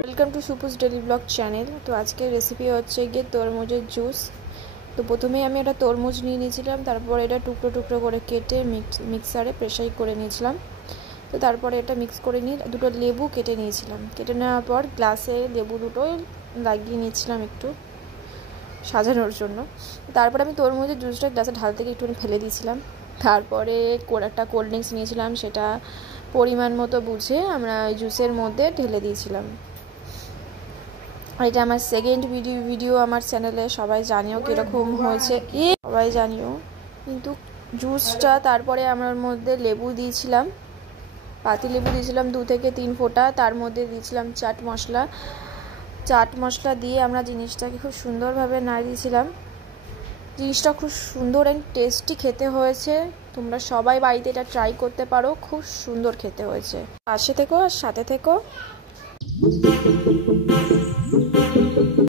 Welcome to Supus daily blog channel. तो आज के रेसिपि होच्छे गिये तरमुजेर जूस। तो प्रथमेই আমি এটা তরমুজ নিয়ে নিয়েছিলাম, তারপর এটা টুকরো টুকরো করে কেটে মিক্সারে প্রেসার করে নিয়েছিলাম। তো তারপরে এটা মিক্স করে নিয়ে দুটো লেবু কেটে নিয়েছিলাম। কেটে নেওয়ার পর গ্লাসে লেবু দুটো লাগিয়ে নিয়েছিলাম একটু সাজানোর জন্য। তারপর আমি তরমুজের জুসটা গ্লাসে ঢাল থেকে একটু ফেলে দিয়েছিলাম। তারপরে একটা কোল্ড ড্রিঙ্কস নিয়েছিলাম, সেটা পরিমাণ মতো বুঝে আমরা জুসের মধ্যে ঢেলে দিয়েছিলাম। এটা আমার সেকেন্ড ভিডিও আমার চ্যানেলে, সবাই জানিও কীরকম হয়েছে, সবাই জানিও। কিন্তু জুসটা তারপরে আমার মধ্যে লেবু দিয়েছিলাম, পাতি লেবু দিয়েছিলাম 2 থেকে 3 ফোঁটা। তার মধ্যে দিয়েছিলাম চাট মশলা দিয়ে আমরা জিনিসটাকে খুব সুন্দরভাবে নাড়িয়েছিলাম। জিনিসটা খুব সুন্দর অ্যান্ড টেস্টি খেতে হয়েছে। তোমরা সবাই বাড়িতে এটা ট্রাই করতে পারো, খুব সুন্দর খেতে হয়েছে। পাশে থেকো আর সাথে থেকো।